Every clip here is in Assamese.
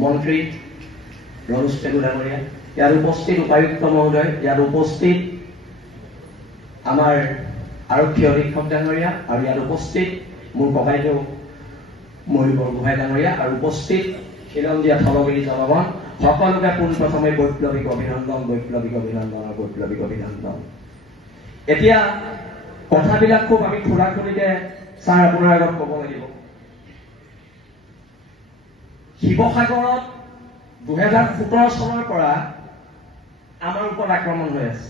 মন্ত্ৰী ৰমেশ পেগু ডাঙৰীয়া, ইয়াত উপস্থিত উপায়ুক্ত মহোদয়, ইয়াত উপস্থিত আমাৰ আৰক্ষী অধীক্ষক ডাঙৰীয়া, আৰু ইয়াত উপস্থিত মোৰ ককাইদেউ ময়ূৰ বৰগোহাঁই ডাঙৰীয়া, আৰু উপস্থিত খিলঞ্জীয়া থলগিৰি জনগণ সকলোকে পোনপ্ৰথমে বৈপ্লৱিক অভিনন্দন, বৈপ্লৱিক অভিনন্দন আৰু বৈপ্লৱিক অভিনন্দন। এতিয়া কথাবিলাক খুব আমি খুৰাখুৰিকে ছাৰ আপোনাৰ আগত ক'ব লাগিব। শিৱসাগৰত 2017 চনৰ পৰা আমাৰ ওপৰত আক্ৰমণ হৈ আছে।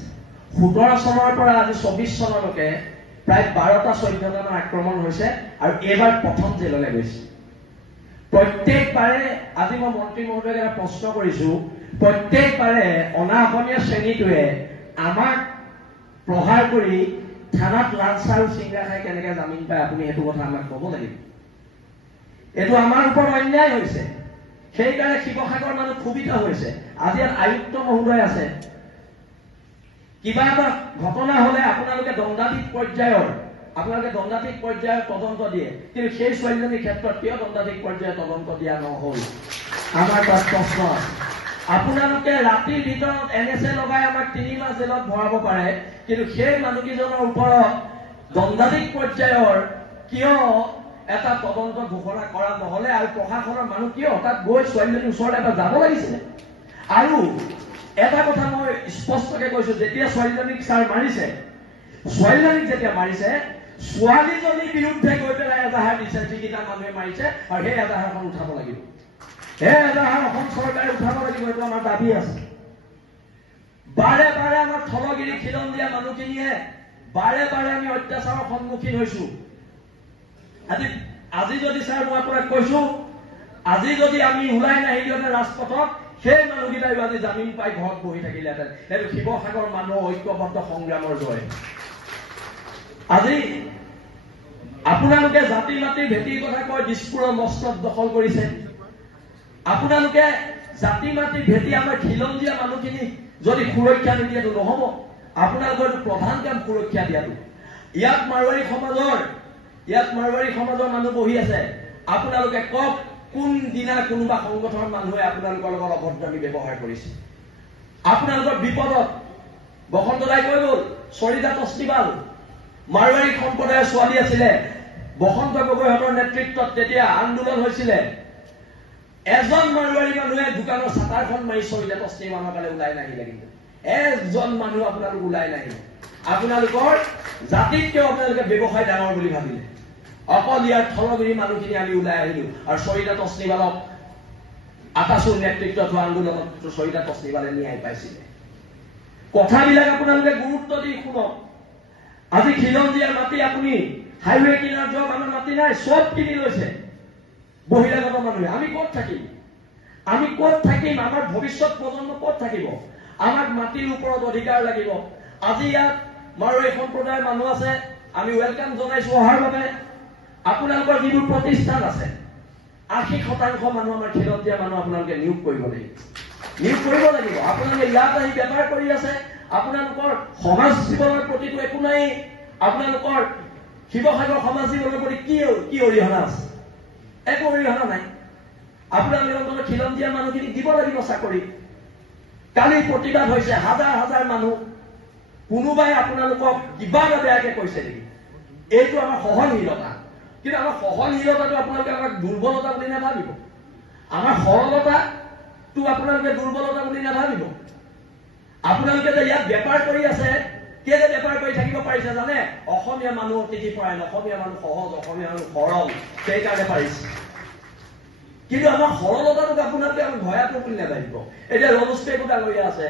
17 চনৰ পৰা আজি 24 চনলৈকে প্ৰায় 12-14টামান আক্ৰমণ হৈছে, আৰু এইবাৰ প্ৰথম জেললৈ গৈছে। প্ৰত্যেকবাৰে আজি মই মন্ত্ৰী মহোদয়ক এটা প্ৰশ্ন কৰিছো, প্ৰত্যেকবাৰে অনা অসমীয়া শ্ৰেণীটোৱে আমাক প্ৰহাৰ কৰি থানাত লাঞ্চ আৰু চিংৰা খাই কেনেকে জামিন পায়, আপুনি সেইটো কথা আমাক ক'ব লাগিব। এইটো আমাৰ ওপৰত অন্যায় হৈছে, সেইকাৰণে শিৱসাগৰ মানুহ ক্ষোভিত হৈছে। আজি ইয়াত আয়ুক্ত মহোদয় আছে, কিবা এটা ঘটনা হলে আপোনালোকে দণ্ডাধীশ পৰ্যায়ৰ তদন্ত দিয়ে, কিন্তু সেই ছোৱালীজনীৰ ক্ষেত্ৰত কিয় দণ্ডাধীশ পৰ্যায়ৰ তদন্ত দিয়া নহল? আমাৰ তাত প্ৰশ্ন আছে। আপোনালোকে ৰাতিৰ ভিতৰত NSA লগাই আমাক 3 মাহ জেলত ভৰাব পাৰে, কিন্তু সেই মানুহকেইজনৰ ওপৰত দণ্ডাধীশ পৰ্যায়ৰ কিয় এটা তদন্ত ঘোষণা কৰা নহলে? আৰু প্ৰশাসনৰ মানুহ কিয় তাত গৈ ছোৱালীজনীৰ ওচৰলৈ এটা যাব লাগিছিলে? আৰু এটা কথা মই স্পষ্টকে কৈছো, যেতিয়া ছোৱালীজনীক ছাৰ মাৰিছে, ছোৱালীজনীৰ বিৰুদ্ধে গৈ পেলাই এজাহাৰ দিছে, যিকেইটা মানুহে মাৰিছে, আৰু সেই এজাহাৰখন উঠাব লাগিব। সেই এজাহাৰ অসম চৰকাৰে উঠাব লাগিব, এইটো আমাৰ দাবী আছে। বাৰে বাৰে আমাৰ থলগিৰি খিলঞ্জীয়া মানুহখিনিয়ে বাৰে বাৰে আমি অত্যাচাৰৰ সন্মুখীন হৈছো। আজি যদি ছাৰ মই আপোনাক কৈছো, আজি যদি আমি ওলাই নাহিলোহেঁতেন ৰাজপথত, সেই মানুহকেইটাই আজি জামিন পাই ঘৰত বহি থাকিলেহেঁতেন। সেইটো শিৱসাগৰ মানুহৰ ঐক্যবদ্ধ সংগ্ৰামৰ জয়। আজি আপোনালোকে জাতি মাতিৰ ভেটিৰ কথা কয়, দিছপুৰৰ মস্তত দখল কৰিছে। আপোনালোকে জাতি মাতিৰ ভেটি আমাৰ খিলঞ্জীয়া মানুহখিনিক যদি সুৰক্ষা নিদিয়েতো নহব। আপোনালোকৰ প্ৰধান কাম সুৰক্ষা দিয়াটো। ইয়াত মাৰোৱাৰী সমাজৰ মানুহ বহি আছে। আপোনালোকে কওক, কোনদিনা কোনোবা সংগঠনৰ মানুহে আপোনালোকৰ লগত অভদ্ৰামী ব্যৱহাৰ কৰিছে? আপোনালোকৰ বিপদত বসন্ত দাই কৈ গল, চৰিতা তস্তিবাল মাৰোৱাৰী সম্প্ৰদায়ৰ ছোৱালী আছিলে, বসন্ত গগৈহঁতৰ নেতৃত্বত তেতিয়া আন্দোলন হৈছিলে। এজন মাৰোৱাৰী মানুহে দোকানৰ চাটাৰখন মাৰি চৰিতা তস্তিবালৰ কাৰণে ওলাই নাহিলে। কিন্তু এজন মানুহ আপোনালোক ওলাই নাহিলে। আপোনালোকৰ জাতিত কিয় আপোনালোকে ব্যৱসায় ডাঙৰ বুলি ভাবিলে? অকল ইয়াৰ থলগিৰি মানুহখিনি আমি ওলাই আহিলো, আৰু চৰিতা তস্তিবালক আকাশুৰ নেতৃত্বত হোৱা আন্দোলনত চৰিতা তস্তিবালে ন্যায় পাইছিলে। কথাবিলাক আপোনালোকে গুৰুত্ব দি শুনক। আজি খিলঞ্জীয়াৰ মাটি আপুনি হাইৱে কিনাৰ যাওক, আমাৰ মাটি নাই, চব কিনি লৈছে বহিৰাগত মানুহে। আমি ক'ত থাকিম? আমাৰ ভৱিষ্যত প্ৰজন্ম ক'ত থাকিব? আমাক মাটিৰ ওপৰত অধিকাৰ লাগিব। আজি ইয়াত মাৰোৱাৰী সম্প্ৰদায়ৰ মানুহ আছে, আমি ৱেলকাম জনাইছো অহাৰ বাবে। আপোনালোকৰ যিবোৰ প্ৰতিষ্ঠান আছে, 80% মানুহ আমাৰ খিলঞ্জীয়া মানুহ আপোনালোকে নিয়োগ কৰিব লাগিব। আপোনালোকে ইয়াত আহি বেপাৰ কৰি আছে, আপোনালোকৰ সমাজ জীৱনৰ প্ৰতিটো একো নাই। আপোনালোকৰ শিৱসাগৰ সমাজ জীৱনৰ প্ৰতি কি অৰিহণা আছে? একো অৰিহণা নাই। আপোনালোকৰ খিলঞ্জীয়া মানুহখিনিক দিব লাগিব চাকৰি। কালি প্ৰতিবাদ হৈছে, হাজাৰ হাজাৰ মানুহ। কোনোবাই আপোনালোকক কিবা এটা বেয়াকে কৈছে নেকি? এইটো আমাৰ সহনশীলতা। কিন্তু আমাৰ সহনশীলতাটো আপোনালোকে আমাক দুৰ্বলতা বুলি নাভাবিব। আমাৰ সৰলতাটো আপোনালোকে দুৰ্বলতা বুলি নাভাবিব। আপোনালোকে যে ইয়াত বেপাৰ কৰি আছে, কেলে বেপাৰ কৰি থাকিব পাৰিছে জানে? অসমীয়া মানুহ অতিথিপৰায়ণ, অসমীয়া মানুহ সহজ, অসমীয়া মানুহ সৰল, সেইকাৰণে পাৰিছে। কিন্তু আমাৰ সৰলতাটোক আপোনালোকে আমাক ভয়াটো বুলি নাভাবিব। এতিয়া ৰমেশ পেগু ডাঙৰীয়া আছে,